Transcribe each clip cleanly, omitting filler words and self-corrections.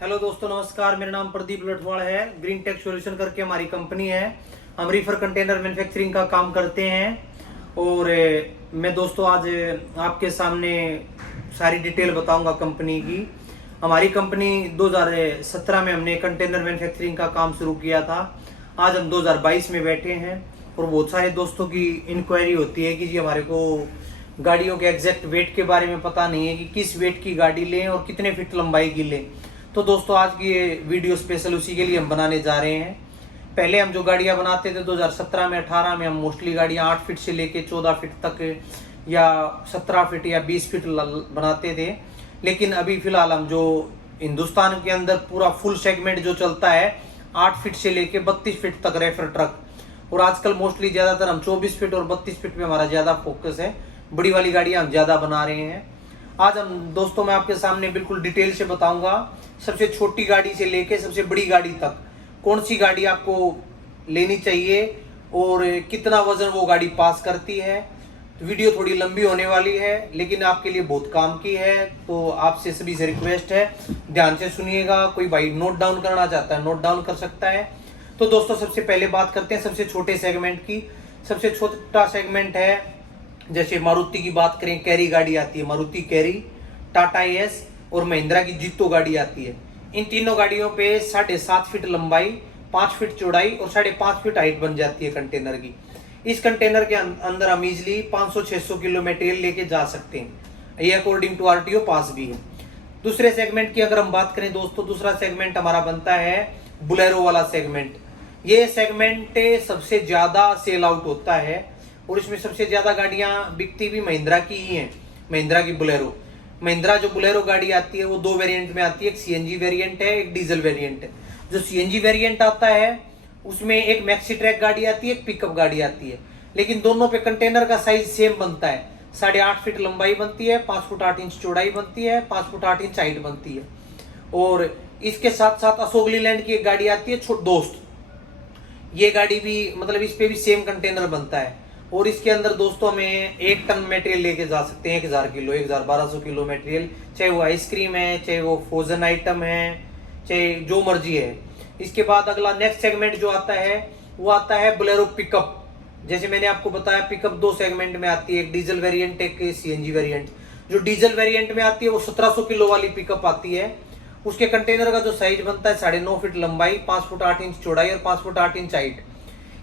Hello दोस्तों, नमस्कार। मेरा नाम प्रदीप लठवाड़ है। ग्रीन टेक सॉल्यूशन करके हमारी कंपनी है। हम रीफर कंटेनर मैन्युफैक्चरिंग का काम करते हैं। और मैं दोस्तों आज आपके सामने सारी डिटेल बताऊंगा कंपनी की। हमारी कंपनी 2017 में हमने कंटेनर मैन्युफैक्चरिंग का काम शुरू किया था। आज हम 2022 में बैठे हैं और बहुत सारे दोस्तों की इंक्वायरी होती है कि जी हमारे को गाड़ियों के एग्जैक्ट वेट के बारे में पता नहीं है कि किस वेट की गाड़ी लें और कितने फीट लंबाई की लें। तो दोस्तों आज की ये वीडियो स्पेशल उसी के लिए हम बनाने जा रहे हैं। पहले हम जो गाड़ियां बनाते थे 2017 में 18 में हम मोस्टली गाड़ियां 8 फीट से लेके 14 फीट तक या 17 फीट या 20 फीट बनाते थे। लेकिन अभी फिलहाल हम जो हिंदुस्तान के अंदर पूरा फुल सेगमेंट जो चलता है 8 फीट से लेके 32 फीट तक रेफर ट्रक, और आजकल मोस्टली ज्यादातर हम 24 फीट और 32 फीट में हमारा ज्यादा फोकस है। बड़ी वाली गाड़ियां हम ज्यादा बना रहे हैं। आज हम दोस्तों मैं आपके सामने बिल्कुल डिटेल से बताऊंगा सबसे छोटी गाड़ी से लेके सबसे बड़ी गाड़ी तक कौन सी गाड़ी आपको लेनी चाहिए और कितना वजन वो गाड़ी पास करती है। तो वीडियो थोड़ी लंबी होने वाली है लेकिन आपके लिए बहुत काम की है, तो आपसे सभी से रिक्वेस्ट है ध्यान से सुनिएगा। कोई भाई नोट डाउन करना चाहता है नोट डाउन कर सकता है। तो दोस्तों सबसे पहले बात करते हैं सबसे छोटे सेगमेंट की। सबसे छोटा सेगमेंट है, जैसे मारुति की बात करें, कैरी गाड़ी आती है, मारुति कैरी, टाटा एस और महिंद्रा की जीतो गाड़ी आती है। इन तीनों गाड़ियों पे 7.5 फीट लंबाई, 5 फीट चौड़ाई और 5.5 फीट हाइट बन जाती है कंटेनर की। इस कंटेनर के अंदर हम इजिली 500-600 किलो मटेरियल लेके जा सकते हैं। ये अकॉर्डिंग टू आरटीओ पास भी है। दूसरे सेगमेंट की अगर हम बात करें दोस्तों, दूसरा सेगमेंट हमारा बनता है बुलेरो वाला सेगमेंट। ये सेगमेंट सबसे ज्यादा सेल आउट होता है और इसमें सबसे ज्यादा गाड़ियां बिकती भी महिंद्रा की ही हैं। महिंद्रा की बुलेरो, महिंद्रा जो बुलेरो गाड़ी आती है वो 2 वेरिएंट में आती है। एक सीएनजी वेरिएंट है, एक डीजल वेरिएंट है। जो सीएनजी वेरिएंट आता है उसमें एक मैक्सी ट्रैक गाड़ी आती है, एक पिकअप गाड़ी आती है, लेकिन दोनों पे कंटेनर का साइज सेम बनता है। 8.5 फीट लंबाई बनती है, 5 फुट 8 इंच चौड़ाई बनती है, 5 फुट 8 इंच हाइट बनती है। और इसके साथ साथ अशोक लीलैंड की एक गाड़ी आती है दोस्त, ये गाड़ी भी मतलब इस पे भी सेम कंटेनर बनता है। और इसके अंदर दोस्तों हमें 1 टन मटेरियल लेके जा सकते हैं, 1000 किलो 1200 किलो मटेरियल, चाहे वो आइसक्रीम है, चाहे वो फ्रोजन आइटम है, चाहे जो मर्जी है। इसके बाद अगला नेक्स्ट सेगमेंट जो आता है वो आता है बुलेरो पिकअप। जैसे मैंने आपको बताया पिकअप 2 सेगमेंट में आती है, एक डीजल वेरिएंट एक सीएनजी वेरिएंट। जो डीजल वेरिएंट में आती है वो 1700 किलो वाली पिकअप आती है। उसके कंटेनर का जो साइज बनता है 9.5 फीट लंबाई, 5 फुट 8 इंच चौड़ाई और 5 फुट 8 इंच हाइट।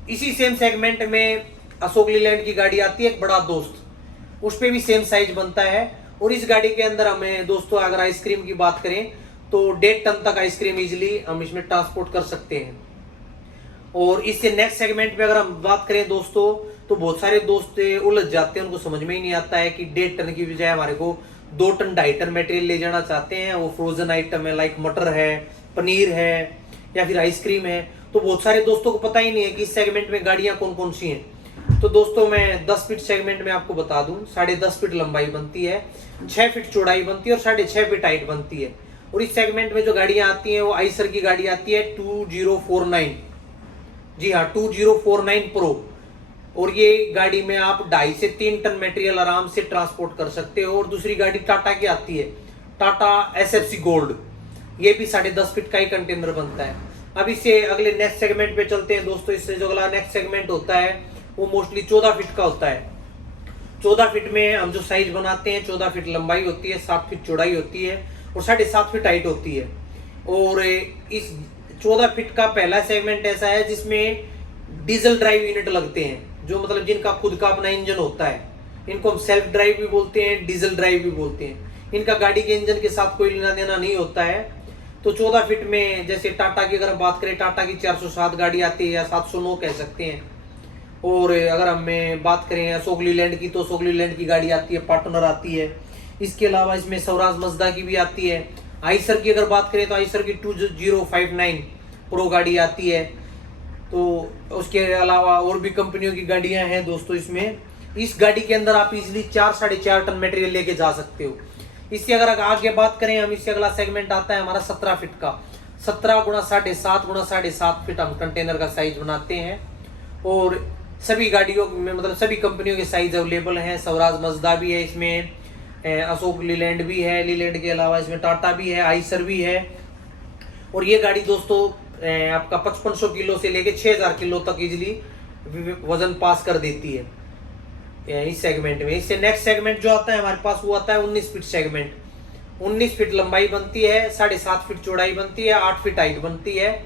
इसी सेम सेगमेंट में अशोक लीलैंड की गाड़ी आती है एक बड़ा दोस्त, उस पे भी सेम साइज बनता है। और इस गाड़ी के अंदर हमें दोस्तों अगर आइसक्रीम की बात करें तो 1.5 टन तक आइसक्रीम इजिली हम इसमें ट्रांसपोर्ट कर सकते हैं। और इससे नेक्स्ट सेगमेंट में अगर हम बात करें दोस्तों तो बहुत सारे दोस्त उलझ जाते हैं, उनको समझ में ही नहीं आता है कि 1.5 टन की बजाय हमारे को 2 टन 2.5 टन मटेरियल ले जाना चाहते हैं। वो फ्रोजन आइटम है, लाइक मटर है, पनीर है या फिर आइसक्रीम है। तो बहुत सारे दोस्तों को पता ही नहीं है कि इस सेगमेंट में गाड़ियां कौन कौन सी हैं। तो दोस्तों मैं 10 फीट सेगमेंट में आपको बता दूं, 10.5 फीट लंबाई बनती है, 6 फीट चौड़ाई बनती है और 6.5 फीट हाइट बनती है। और इस सेगमेंट में जो गाड़ियां आती हैं वो आइसर की गाड़ी आती है 2049, जी हाँ 2049 प्रो। और ये गाड़ी में आप 2.5 से 3 टन मटेरियल आराम से ट्रांसपोर्ट कर सकते हो। और दूसरी गाड़ी टाटा की आती है, टाटा एसएफसी गोल्ड, ये भी 10.5 फीट का ही कंटेनर बनता है। अब इससे अगले नेक्स्ट सेगमेंट पे चलते हैं दोस्तों। इससे जो अगला नेक्स्ट सेगमेंट होता है वो मोस्टली 14 फीट का होता है। 14 फीट में हम जो साइज बनाते हैं 14 फीट लंबाई होती है, 7 फीट चौड़ाई होती है और 7.5 फीट हाइट होती है। और इस 14 फीट का पहला सेगमेंट ऐसा है जिसमें डीजल ड्राइव यूनिट लगते हैं, जो मतलब जिनका खुद का अपना इंजन होता है। इनको हम सेल्फ ड्राइव भी बोलते हैं, डीजल ड्राइव भी बोलते हैं। इनका गाड़ी के इंजन के साथ कोई लेना देना नहीं होता है। तो 14 फीट में जैसे टाटा की अगर बात करें, टाटा की 407 गाड़ी आती है या 709 कह सकते हैं। और अगर हम बात करें अशोक लीलैंड की तो अशोक लीलैंड की गाड़ी आती है, पार्टनर आती है। इसके अलावा इसमें स्वराज मजदा की भी आती है। आइसर की अगर बात करें तो आइसर की 2059 प्रो गाड़ी आती है। तो उसके अलावा और भी कंपनियों की गाड़ियां हैं दोस्तों इसमें। इस गाड़ी के अंदर आप इजिली 4-4.5 टन मटेरियल लेके जा सकते हो। इससे अगर आगे बात करें हम, इससे अगला सेगमेंट आता है हमारा 17 फीट का। 17 गुणा 7.5 गुणा 7.5 फीट हम कंटेनर का साइज बनाते हैं। और सभी गाड़ियों में मतलब सभी कंपनियों के साइज अवेलेबल हैं। स्वराज मजदा भी है इसमें, अशोक लीलैंड भी है, लीलैंड के अलावा इसमें टाटा भी है, आइसर भी है। और ये गाड़ी दोस्तों आपका 5500 किलो से लेके 6000 किलो तक इजिली वजन पास कर देती है इस सेगमेंट में। इससे नेक्स्ट सेगमेंट जो आता है हमारे पास वो आता है 19 फीट सेगमेंट। 19 फीट लंबाई बनती है, 7.5 फीट चौड़ाई बनती है, 8 फीट हाइट बनती है।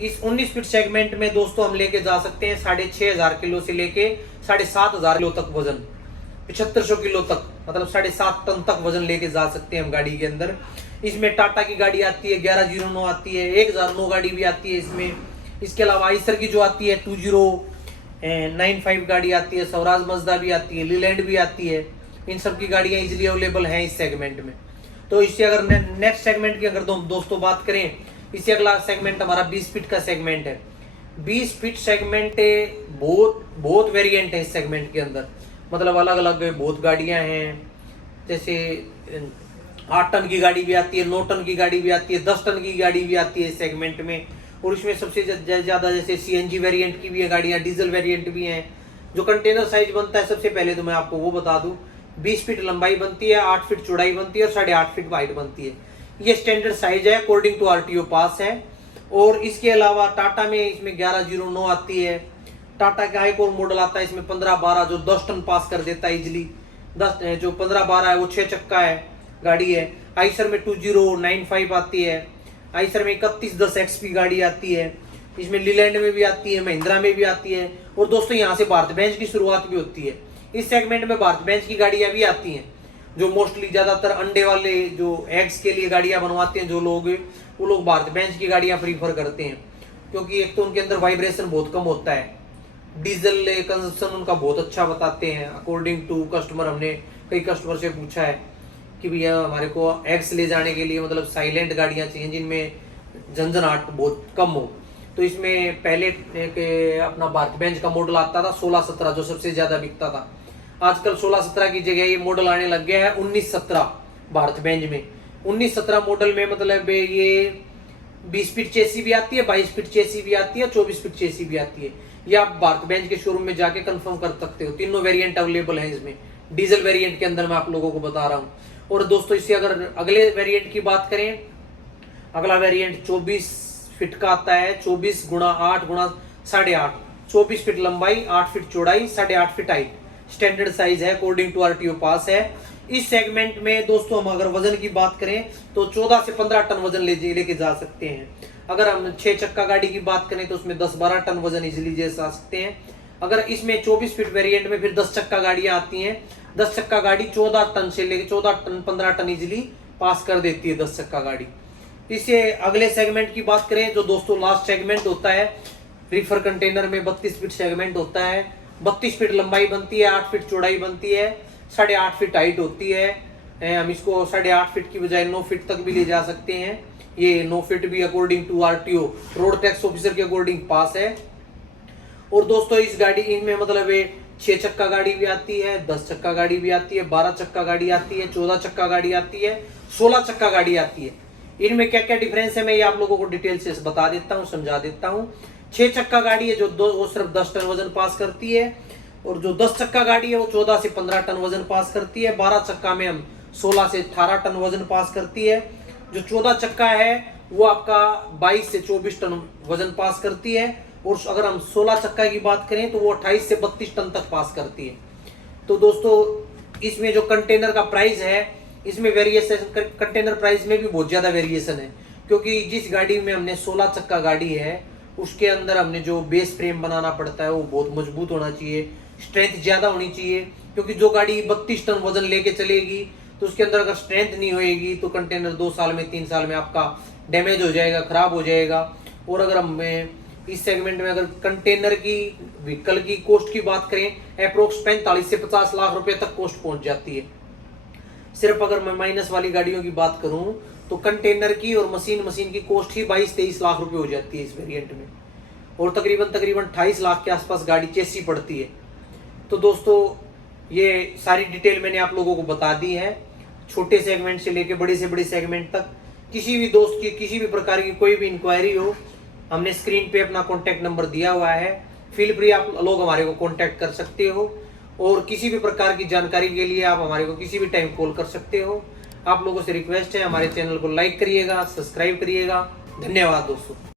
इस 19 फीट सेगमेंट में दोस्तों हम लेके जा सकते हैं 6500 किलो से लेके 7500 किलो तक वजन, 7500 किलो तक, मतलब 7.5 टन तक वजन लेके जा सकते हैं हम गाड़ी के अंदर। इसमें टाटा की गाड़ी आती है 1109 आती है, 1009 गाड़ी भी आती है इसमें। इसके अलावा आइसर की जो आती है 2095 गाड़ी आती है, स्वराज मजदा भी आती है, लीलैंड भी आती है। इन सब की गाड़ियां इजिली अवेलेबल हैं इस सेगमेंट में। तो इससे अगर नेक्स्ट सेगमेंट की अगर दोस्तों बात करें, इससे अगला सेगमेंट हमारा 20 फीट का सेगमेंट है। 20 फीट सेगमेंट बहुत वेरिएंट है इस सेगमेंट के अंदर, मतलब अलग अलग बहुत गाड़ियां हैं। जैसे 8 टन की गाड़ी भी आती है, 9 टन की गाड़ी भी आती है, 10 टन की गाड़ी भी आती है इस सेगमेंट में। और इसमें सबसे ज्यादा जैसे सीएनजी वेरिएंट की भी है गाड़ियां, डीजल वेरिएंट भी हैं। जो कंटेनर साइज बनता है सबसे पहले तो मैं आपको वो बता दूं, 20 फीट लंबाई बनती है, 8 फीट चौड़ाई बनती है और 8.5 फीट हाइट बनती है। ये स्टैंडर्ड साइज है, अकॉर्डिंग टू आरटीओ पास है। और इसके अलावा टाटा में इसमें 1109 आती है। टाटा का एक और मॉडल आता है इसमें 1512 जो 10 टन पास कर देता है इजिली। 10 जो 1512 है वो 6 चक्का है गाड़ी है। आइसर में 2095 आती है। आइसर में 3110 एक्सपी गाड़ी आती है। इसमें लीलैंड में भी आती है, महिंद्रा में भी आती है। और दोस्तों यहाँ से भारत बेंच की शुरुआत भी होती है। इस सेगमेंट में भारत बेंच की गाड़ियां भी आती हैं, जो मोस्टली ज्यादातर अंडे वाले जो एग्स के लिए गाड़ियां बनवाते हैं जो लोग, वो लोग भारत बेंच की गाड़ियां प्रीफर करते हैं, क्योंकि एक तो उनके अंदर वाइब्रेशन बहुत कम होता है, डीजल कंजप्शन उनका बहुत अच्छा बताते हैं अकॉर्डिंग टू कस्टमर। हमने कई कस्टमर से पूछा है कि भैया हमारे को एग्स ले जाने के लिए मतलब साइलेंट गाड़ियां चाहिए जिनमें झंझनाहट बहुत कम हो। तो इसमें पहले एक अपना भारत बेंच का मॉडल आता था 1617 जो सबसे ज्यादा बिकता था। आजकल 1617 की जगह ये मॉडल आने लग गया है 1917 भारत बेंच में। 1917 मॉडल में मतलब ये 20 फीट चेसी भी आती है, 22 फीट चेसी भी आती है, 24 फीट चेसी भी आती है। ये आप भारत बेंच के शोरूम में जाके कंफर्म कर सकते हो। तीनों वेरिएंट अवेलेबल है इसमें। डीजल वेरिएंट के अंदर मैं आप लोगों को बता रहा हूँ। और दोस्तों इससे अगर अगले वेरिएंट की बात करें, अगला वेरिएंट 24 फीट का आता है, 24 गुणा 8 गुणा 8.5, 24 फीट लंबाई, 8 फीट चौड़ाई, 8.5 फीट हाइट, स्टैंडर्ड साइज है, अकॉर्डिंग टू आरटीओ पास है। इस सेगमेंट में दोस्तों हम अगर वजन की बात करें तो 14 से 15 टन वजन लेके जा सकते हैं। अगर हम 6 चक्का गाड़ी की बात करें तो उसमें 10-12 टन वजन इजिली ले जा सकते हैं। अगर इसमें 24 फीट वेरिएंट में फिर 10 चक्का गाड़ियां आती हैं। 10 चक्का गाड़ी 14 टन से लेके 14 टन 15 टन इजिली पास कर देती है 10 चक्का गाड़ी। इससे अगले सेगमेंट की बात करें जो दोस्तों लास्ट सेगमेंट होता है रिफर कंटेनर में 32 फीट सेगमेंट होता है। 32 फीट लंबाई बनती है, 8 फीट चौड़ाई बनती है, 8.5 फीट हाइट होती है। हम इसको 8.5 फीट की बजाय 9 फीट तक भी ले जा सकते हैं। ये 9 फीट भी according to RTO road tax officer के अकॉर्डिंग पास है। और दोस्तों इस गाड़ी इनमें मतलब 6 चक्का गाड़ी भी आती है, 10 चक्का गाड़ी भी आती है, 12 चक्का गाड़ी आती है, 14 चक्का गाड़ी आती है, 16 चक्का गाड़ी आती है। इनमें क्या क्या डिफरेंस है मैं ये आप लोगों को डिटेल से बता देता हूँ, समझा देता हूँ। 6 चक्का गाड़ी है जो वो सिर्फ 10 टन वजन पास करती है, और जो 10 चक्का गाड़ी है वो 14 से 15 टन वजन पास करती है। 12 चक्का में हम 16 से 18 टन वजन पास करती है। जो 14 चक्का है वो आपका 22 से 24 टन वजन पास करती है। और अगर हम 16 चक्का की बात करें तो वो 28 से 32 टन तक पास करती है। तो दोस्तों इसमें जो कंटेनर का प्राइस है इसमें वेरिएशन, कंटेनर प्राइस में भी बहुत ज्यादा वेरिएशन है, क्योंकि जिस गाड़ी में हमने 16 चक्का गाड़ी है उसके अंदर हमने जो बेस फ्रेम बनाना पड़ता है वो बहुत मजबूत होना चाहिए, स्ट्रेंथ ज्यादा होनी चाहिए। क्योंकि जो गाड़ी 32 टन वजन लेके चलेगी तो उसके अंदर अगर स्ट्रेंथ नहीं होएगी तो कंटेनर 2 साल में 3 साल में आपका डैमेज हो जाएगा, खराब हो जाएगा। और अगर हम इस सेगमेंट में अगर कंटेनर की व्हीकल की कॉस्ट की बात करें अप्रोक्स 45 से 50 लाख रुपए तक कॉस्ट पहुंच जाती है। सिर्फ अगर मैं माइनस वाली गाड़ियों की बात करूं तो कंटेनर की और मशीन की कॉस्ट ही 22-23 लाख रुपए हो जाती है इस वेरिएंट में, और तकरीबन 28 लाख के आसपास गाड़ी चेसी पड़ती है। तो दोस्तों ये सारी डिटेल मैंने आप लोगों को बता दी है, छोटे सेगमेंट से लेके बड़े से बड़े सेगमेंट तक। किसी भी दोस्त की किसी भी प्रकार की कोई भी इंक्वायरी हो, हमने स्क्रीन पे अपना कॉन्टैक्ट नंबर दिया हुआ है, फील फ्री आप लोग हमारे को कॉन्टैक्ट कर सकते हो। और किसी भी प्रकार की जानकारी के लिए आप हमारे को किसी भी टाइम कॉल कर सकते हो। आप लोगों से रिक्वेस्ट है, हमारे चैनल को लाइक करिएगा, सब्सक्राइब करिएगा। धन्यवाद दोस्तों।